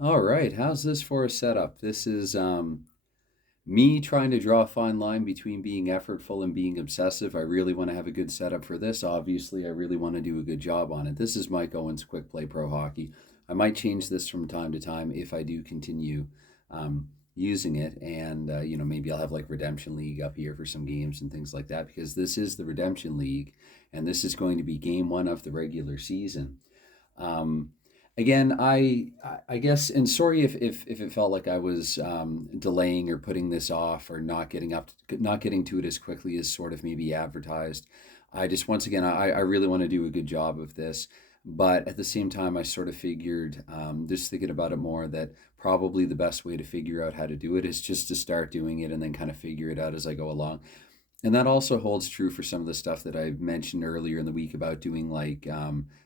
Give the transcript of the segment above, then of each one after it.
All right, how's this for a setup? This is me trying to draw a fine line between being effortful and being obsessive. I really want to have a good setup for this. Obviously, I really want to do a good job on it. This is Mike Owens, Quick Play Pro Hockey. I might change this from time to time if I do continue using it, and maybe I'll have like Redemption League up here for some games and things like that because this is the Redemption League, and this is going to be game one of the regular season. Um, Again, I guess, and sorry if it felt like I was delaying or putting this off or not getting to it as quickly as sort of maybe advertised. I just once again, I really want to do a good job of this, but at the same time, I sort of figured, just thinking about it more, that probably the best way to figure out how to do it is just to start doing it and then kind of figure it out as I go along. And that also holds true for some of the stuff that I mentioned earlier in the week about doing like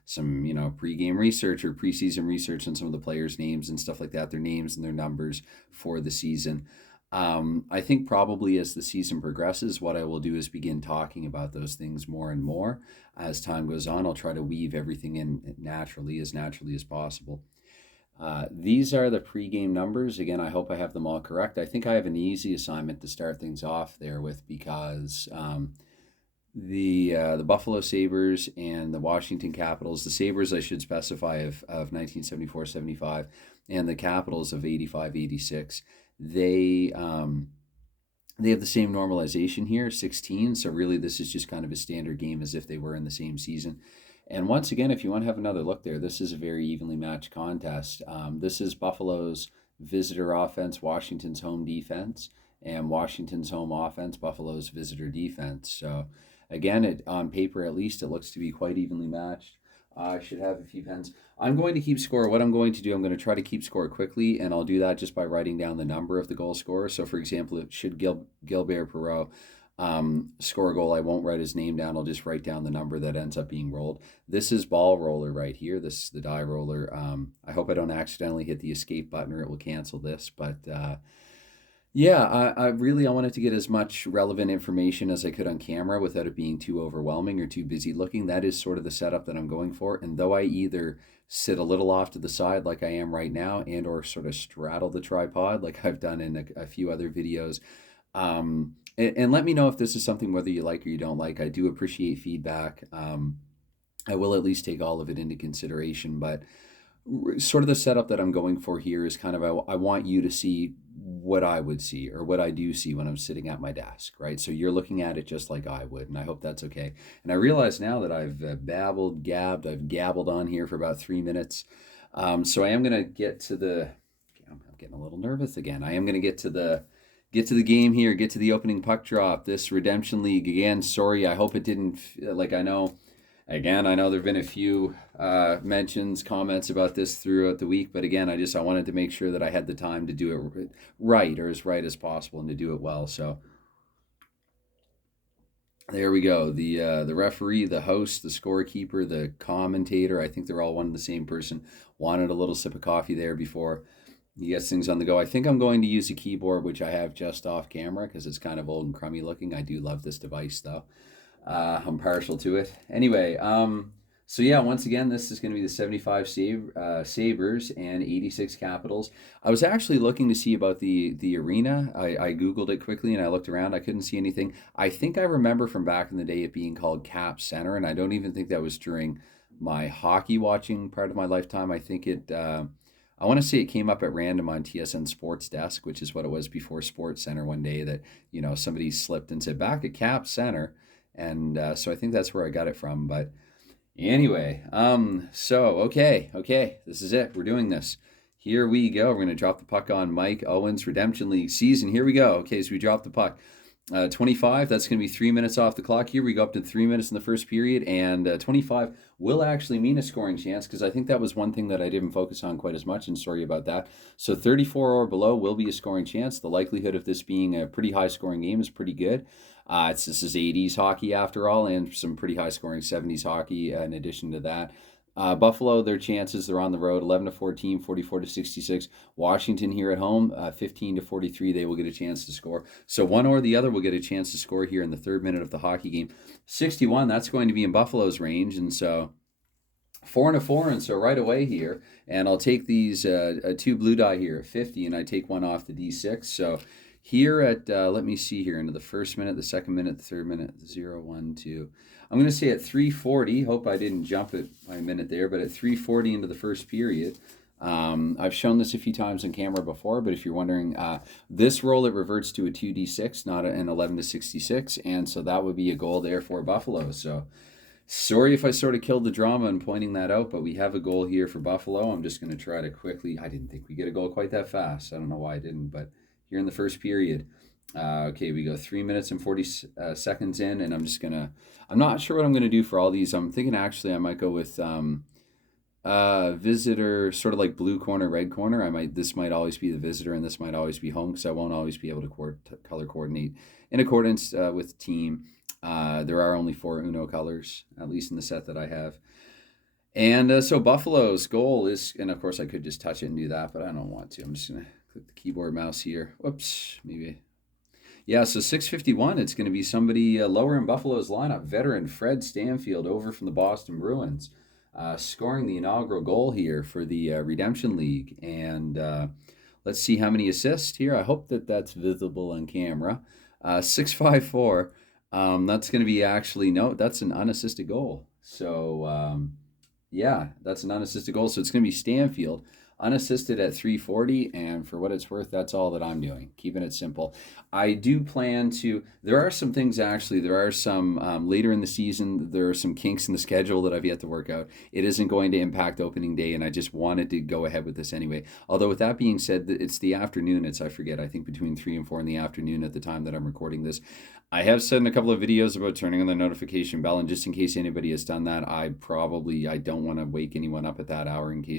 some, pregame research or preseason research on some of the players' names and stuff like that, their names and their numbers for the season. I think probably as the season progresses, what I will do is begin talking about those things more and more. As time goes on, I'll try to weave everything in naturally as possible. These are the pregame numbers. Again, I hope I have them all correct. I think I have an easy assignment to start things off there with because the Buffalo Sabres and the Washington Capitals, the Sabres I should specify of 1974-75, and the Capitals of 85-86, they have the same normalization here, 16. So really, this is just kind of a standard game as if they were in the same season. And once again, if you want to have another look there, this is a very evenly matched contest. This is Buffalo's visitor offense, Washington's home defense, and Washington's home offense, Buffalo's visitor defense. So again, on paper at least, it looks to be quite evenly matched. I should have a few pens. I'm going to keep score. What I'm going to do, I'm going to try to keep score quickly, and I'll do that just by writing down the number of the goal scorer. So, for example, should Gilbert Perreault score a goal, I won't write his name down. I'll just write down the number that ends up being rolled. This is ball roller right here. This is the die roller. I hope I don't accidentally hit the escape button or it will cancel this. But yeah, I wanted to get as much relevant information as I could on camera without it being too overwhelming or too busy looking. That is sort of the setup that I'm going for. And though I either sit a little off to the side like I am right now and or sort of straddle the tripod like I've done in a few other videos, and let me know if this is something whether you like or you don't like. I do appreciate feedback. I will at least take all of it into consideration, but sort of the setup that I'm going for here is kind of I want you to see what I would see or what I do see when I'm sitting at my desk, right? So you're looking at it just like I would, and I hope that's okay. And I realize now that I've I've gabbled on here for about 3 minutes. So I am going to get to the. I'm getting a little nervous again. I am going to get to the game here, get to the opening puck drop. This Redemption League again. Sorry, I hope it didn't like I know. Again, I know there've been a few mentions, comments about this throughout the week, but again, I wanted to make sure that I had the time to do it right or as right as possible and to do it well. So there we go. The referee, the host, the scorekeeper, the commentator. I think they're all one and the same person. Wanted a little sip of coffee there before he gets things on the go. I think I'm going to use a keyboard, which I have just off camera because it's kind of old and crummy looking. I do love this device though. I'm partial to it. Anyway, so yeah, once again, this is going to be the 75 Sabres and 86 Capitals. I was actually looking to see about the arena. I Googled it quickly and I looked around. I couldn't see anything. I think I remember from back in the day it being called Cap Center, and I don't even think that was during my hockey watching part of my lifetime. I think I want to say it came up at random on TSN Sports Desk, which is what it was before Sports Center one day that, somebody slipped and said back at Cap Center. And so I think that's where I got it from. But anyway, okay, this is it. We're doing this. Here we go. We're going to drop the puck on Mike Owens Redemption League season. Here we go. Okay, so we dropped the puck. 25, that's going to be 3 minutes off the clock here. We go up to 3 minutes in the first period, and 25 will actually mean a scoring chance because I think that was one thing that I didn't focus on quite as much, and sorry about that. So 34 or below will be a scoring chance. The likelihood of this being a pretty high scoring game is pretty good. This is 80s hockey after all, and some pretty high scoring 70s hockey in addition to that. Buffalo, their chances, they're on the road 11 to 14, 44 to 66. Washington here at home, 15 to 43, they will get a chance to score. So one or the other will get a chance to score here in the third minute of the hockey game. 61, that's going to be in Buffalo's range. And so 4 and a 4, and so right away here, and I'll take these two blue die here at 50, and I take one off the D6. So here at, let me see here, into the first minute, the second minute, the third minute, 0, 1, 2. I'm going to say at 3:40, hope I didn't jump it by a minute there, but at 3:40 into the first period, I've shown this a few times on camera before, but if you're wondering, this roll, it reverts to a 2d6, not an 11 to 66, and so that would be a goal there for Buffalo. So sorry if I sort of killed the drama in pointing that out, but we have a goal here for Buffalo. I'm just going to try to quickly, I didn't think we get a goal quite that fast. I don't know why I didn't, but here in the first period, okay, we go 3 minutes and 40 seconds in, and I'm not sure what I'm going to do for all these. I'm thinking actually I might go with visitor, sort of like blue corner, red corner. This might always be the visitor, and this might always be home, because I won't always be able to color coordinate in accordance with the team. There are only 4 Uno colors, at least in the set that I have. And so Buffalo's goal is, and of course I could just touch it and do that, but I don't want to. I'm just going to click the keyboard mouse here. Whoops, maybe. Yeah, so 651, it's going to be somebody lower in Buffalo's lineup. Veteran Fred Stanfield, over from the Boston Bruins, scoring the inaugural goal here for the Redemption League. And let's see how many assists here. I hope that that's visible on camera. 654. That's going to be actually, no, that's an unassisted goal. So, yeah, that's an unassisted goal. So it's going to be Stanfield, unassisted at 340. And for what it's worth, that's all that I'm doing, keeping it simple. I do plan to, there are some things actually, there are some later in the season, there are some kinks in the schedule that I've yet to work out. It isn't going to impact opening day, and I just wanted to go ahead with this anyway. Although with that being said, it's the afternoon. I think between 3 and 4 in the afternoon at the time that I'm recording this. I have said in a couple of videos about turning on the notification bell, and just in case anybody has done that, I don't want to wake anyone up at that hour in case